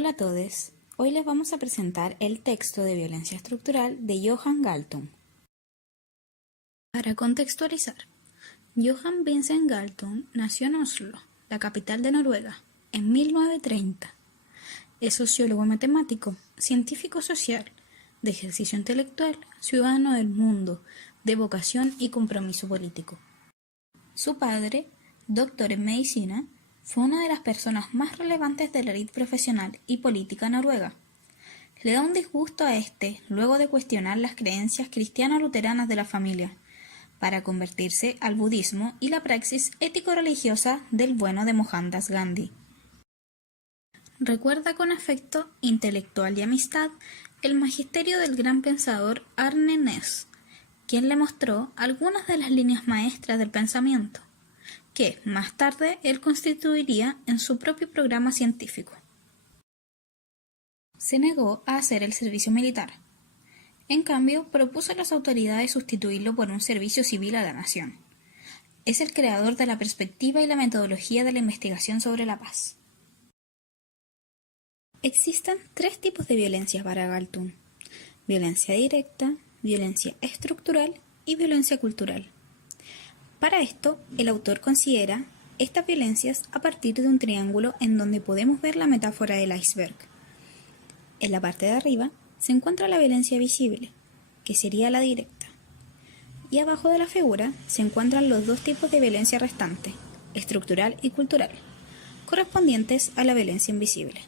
Hola a todos, hoy les vamos a presentar el texto de Violencia Estructural de Johan Galtung. Para contextualizar, Johan Vincent Galtung nació en Oslo, la capital de Noruega, en 1930. Es sociólogo matemático, científico social, de ejercicio intelectual, ciudadano del mundo, de vocación y compromiso político. Su padre, doctor en medicina, fue una de las personas más relevantes de la élite profesional y política noruega. Le da un disgusto a este luego de cuestionar las creencias cristiano-luteranas de la familia, para convertirse al budismo y la praxis ético-religiosa del bueno de Mohandas Gandhi. Recuerda con afecto intelectual y amistad el magisterio del gran pensador Arne Næss, quien le mostró algunas de las líneas maestras del pensamiento, que más tarde él constituiría en su propio programa científico. Se negó a hacer el servicio militar. En cambio, propuso a las autoridades sustituirlo por un servicio civil a la nación. Es el creador de la perspectiva y la metodología de la investigación sobre la paz. Existen tres tipos de violencia para Galtung: violencia directa, violencia estructural y violencia cultural. Para esto, el autor considera estas violencias a partir de un triángulo en donde podemos ver la metáfora del iceberg. En la parte de arriba se encuentra la violencia visible, que sería la directa, y abajo de la figura se encuentran los dos tipos de violencia restante, estructural y cultural, correspondientes a la violencia invisible.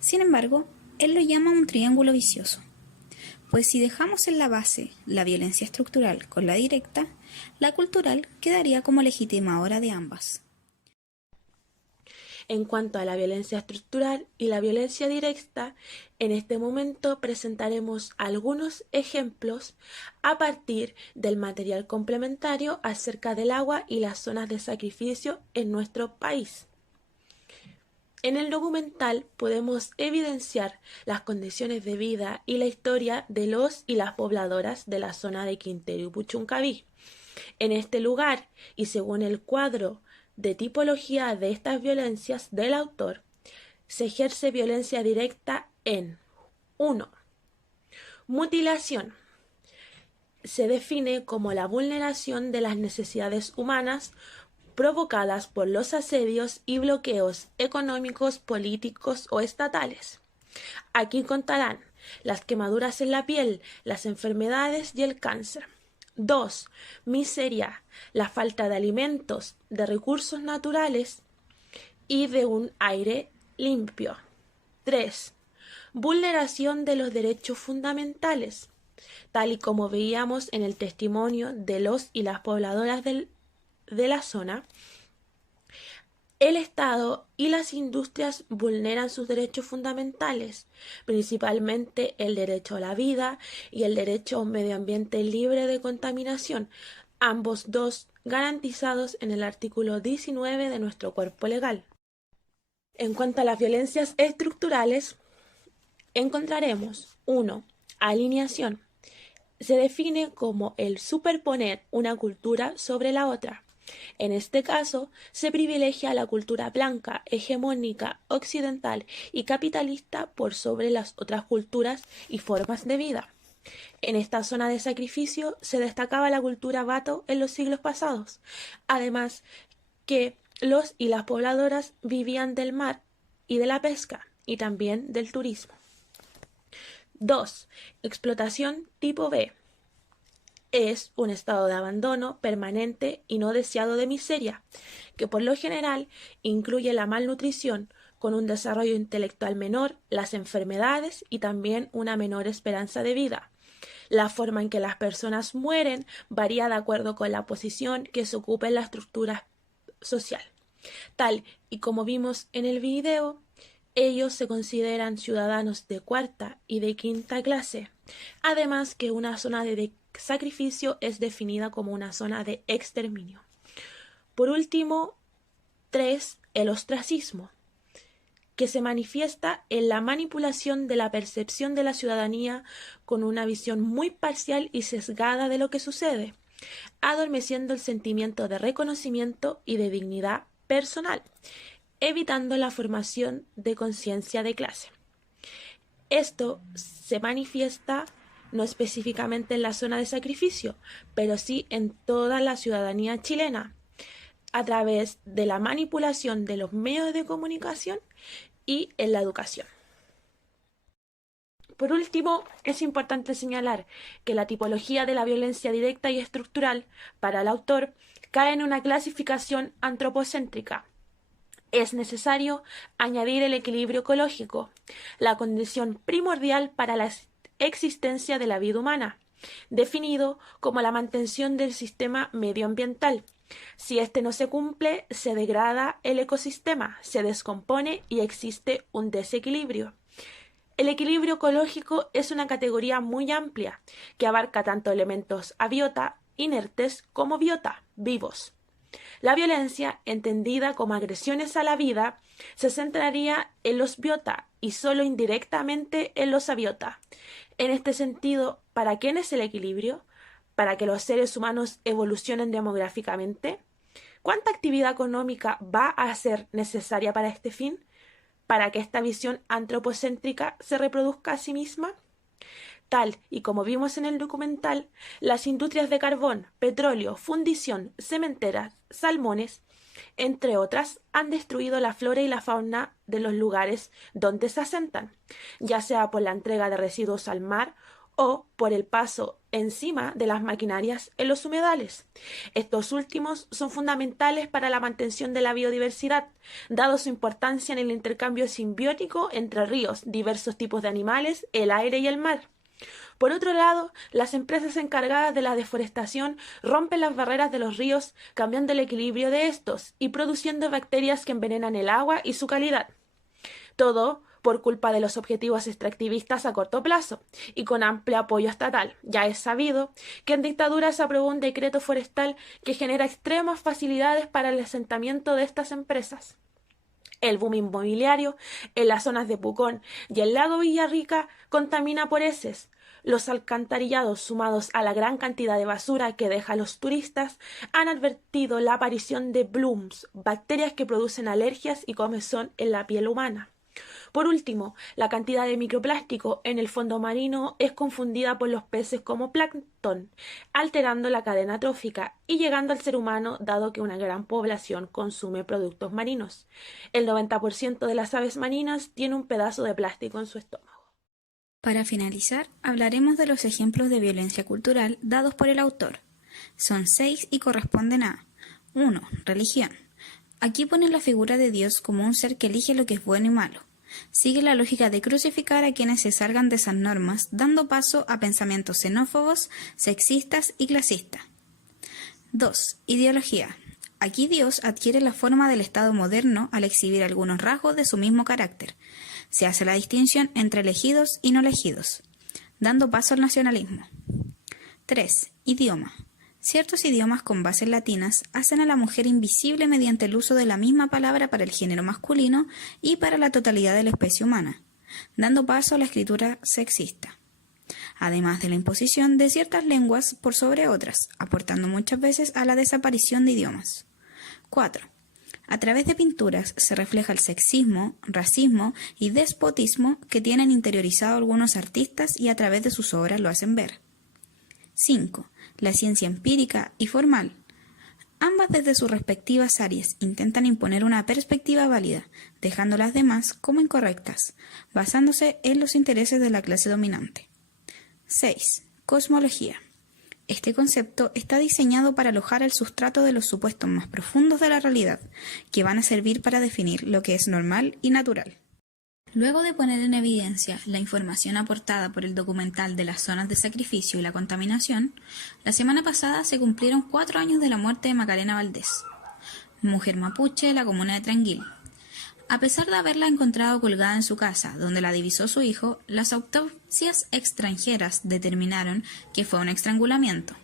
Sin embargo, él lo llama un triángulo vicioso, pues si dejamos en la base la violencia estructural con la directa, la cultural quedaría como legitimadora de ambas. En cuanto a la violencia estructural y la violencia directa, en este momento presentaremos algunos ejemplos a partir del material complementario acerca del agua y las zonas de sacrificio en nuestro país. En el documental podemos evidenciar las condiciones de vida y la historia de los y las pobladoras de la zona de Quintero y Puchuncaví. En este lugar, y según el cuadro de tipología de estas violencias del autor, se ejerce violencia directa en 1. Mutilación. Se define como la vulneración de las necesidades humanas provocadas por los asedios y bloqueos económicos, políticos o estatales. Aquí contarán las quemaduras en la piel, las enfermedades y el cáncer. 2. Miseria, la falta de alimentos, de recursos naturales y de un aire limpio. 3. Vulneración de los derechos fundamentales, tal y como veíamos en el testimonio de los y las pobladoras de la zona. El Estado y las industrias vulneran sus derechos fundamentales, principalmente el derecho a la vida y el derecho a un medio ambiente libre de contaminación, ambos dos garantizados en el artículo 19 de nuestro cuerpo legal. En cuanto a las violencias estructurales, encontraremos 1. Alineación. Se define como el superponer una cultura sobre la otra. En este caso, se privilegia la cultura blanca, hegemónica, occidental y capitalista por sobre las otras culturas y formas de vida. En esta zona de sacrificio se destacaba la cultura vato en los siglos pasados, además que los y las pobladoras vivían del mar y de la pesca y también del turismo. 2. Explotación tipo B. Es un estado de abandono permanente y no deseado de miseria, que por lo general incluye la malnutrición, con un desarrollo intelectual menor, las enfermedades y también una menor esperanza de vida. La forma en que las personas mueren varía de acuerdo con la posición que se ocupa en la estructura social. Tal y como vimos en el video, ellos se consideran ciudadanos de cuarta y de quinta clase, además que una zona de sacrificio es definida como una zona de exterminio. Por último, 3. El ostracismo, que se manifiesta en la manipulación de la percepción de la ciudadanía con una visión muy parcial y sesgada de lo que sucede, adormeciendo el sentimiento de reconocimiento y de dignidad personal. evitando la formación de conciencia de clase. Esto se manifiesta no específicamente en la zona de sacrificio, pero sí en toda la ciudadanía chilena, a través de la manipulación de los medios de comunicación y en la educación. Por último, es importante señalar que la tipología de la violencia directa y estructural para el autor cae en una clasificación antropocéntrica. Es necesario añadir el equilibrio ecológico, la condición primordial para la existencia de la vida humana, definido como la mantención del sistema medioambiental. Si este no se cumple, se degrada el ecosistema, se descompone y existe un desequilibrio. El equilibrio ecológico es una categoría muy amplia que abarca tanto elementos abiota, inertes, como biota, vivos. La violencia, entendida como agresiones a la vida, se centraría en los biota y solo indirectamente en los abiota. En este sentido, ¿para quién es el equilibrio? ¿Para que los seres humanos evolucionen demográficamente? ¿Cuánta actividad económica va a ser necesaria para este fin? ¿Para que esta visión antropocéntrica se reproduzca a sí misma? Tal y como vimos en el documental, las industrias de carbón, petróleo, fundición, cementeras, salmones, entre otras, han destruido la flora y la fauna de los lugares donde se asentan, ya sea por la entrega de residuos al mar o por el paso encima de las maquinarias en los humedales. Estos últimos son fundamentales para la mantención de la biodiversidad, dado su importancia en el intercambio simbiótico entre ríos, diversos tipos de animales, el aire y el mar. Por otro lado, las empresas encargadas de la deforestación rompen las barreras de los ríos, cambiando el equilibrio de estos y produciendo bacterias que envenenan el agua y su calidad. Todo por culpa de los objetivos extractivistas a corto plazo y con amplio apoyo estatal. Ya es sabido que en dictaduras se aprobó un decreto forestal que genera extremas facilidades para el asentamiento de estas empresas. El boom inmobiliario en las zonas de Pucón y el lago Villarrica contamina por heces. Los alcantarillados, sumados a la gran cantidad de basura que dejan los turistas, han advertido la aparición de blooms, bacterias que producen alergias y comezón en la piel humana. Por último, la cantidad de microplástico en el fondo marino es confundida por los peces como plancton, alterando la cadena trófica y llegando al ser humano dado que una gran población consume productos marinos. El 90% de las aves marinas tiene un pedazo de plástico en su estómago. Para finalizar, hablaremos de los ejemplos de violencia cultural dados por el autor. Son 6 y corresponden a 1. Religión. Aquí pone la figura de Dios como un ser que elige lo que es bueno y malo. Sigue la lógica de crucificar a quienes se salgan de esas normas, dando paso a pensamientos xenófobos, sexistas y clasistas. 2. Ideología. Aquí Dios adquiere la forma del Estado moderno al exhibir algunos rasgos de su mismo carácter. Se hace la distinción entre elegidos y no elegidos, dando paso al nacionalismo. 3. Idioma. Ciertos idiomas con bases latinas hacen a la mujer invisible mediante el uso de la misma palabra para el género masculino y para la totalidad de la especie humana, dando paso a la escritura sexista, además de la imposición de ciertas lenguas por sobre otras, aportando muchas veces a la desaparición de idiomas. 4. A través de pinturas se refleja el sexismo, racismo y despotismo que tienen interiorizado algunos artistas y a través de sus obras lo hacen ver. 5. La ciencia empírica y formal. Ambas desde sus respectivas áreas intentan imponer una perspectiva válida, dejando las demás como incorrectas, basándose en los intereses de la clase dominante. 6. Cosmología. Este concepto está diseñado para alojar el sustrato de los supuestos más profundos de la realidad, que van a servir para definir lo que es normal y natural. Luego de poner en evidencia la información aportada por el documental de las zonas de sacrificio y la contaminación, la semana pasada se cumplieron 4 años de la muerte de Macarena Valdés, mujer mapuche de la comuna de Tranguil. A pesar de haberla encontrado colgada en su casa, donde la divisó su hijo, las autopsias extranjeras determinaron que fue un estrangulamiento.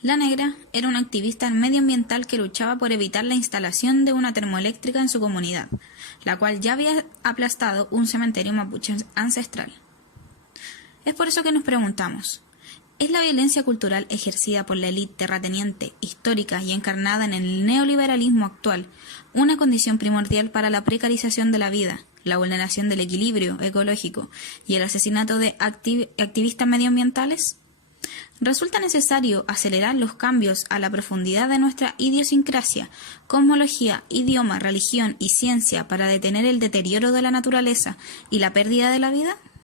La negra era una activista medioambiental que luchaba por evitar la instalación de una termoeléctrica en su comunidad, la cual ya había aplastado un cementerio mapuche ancestral. Es por eso que nos preguntamos, ¿Es la violencia cultural ejercida por la élite terrateniente, histórica y encarnada en el neoliberalismo actual una condición primordial para la precarización de la vida, la vulneración del equilibrio ecológico y el asesinato de activistas medioambientales? Resulta necesario acelerar los cambios a la profundidad de nuestra idiosincrasia, cosmología, idioma, religión y ciencia para detener el deterioro de la naturaleza y la pérdida de la vida.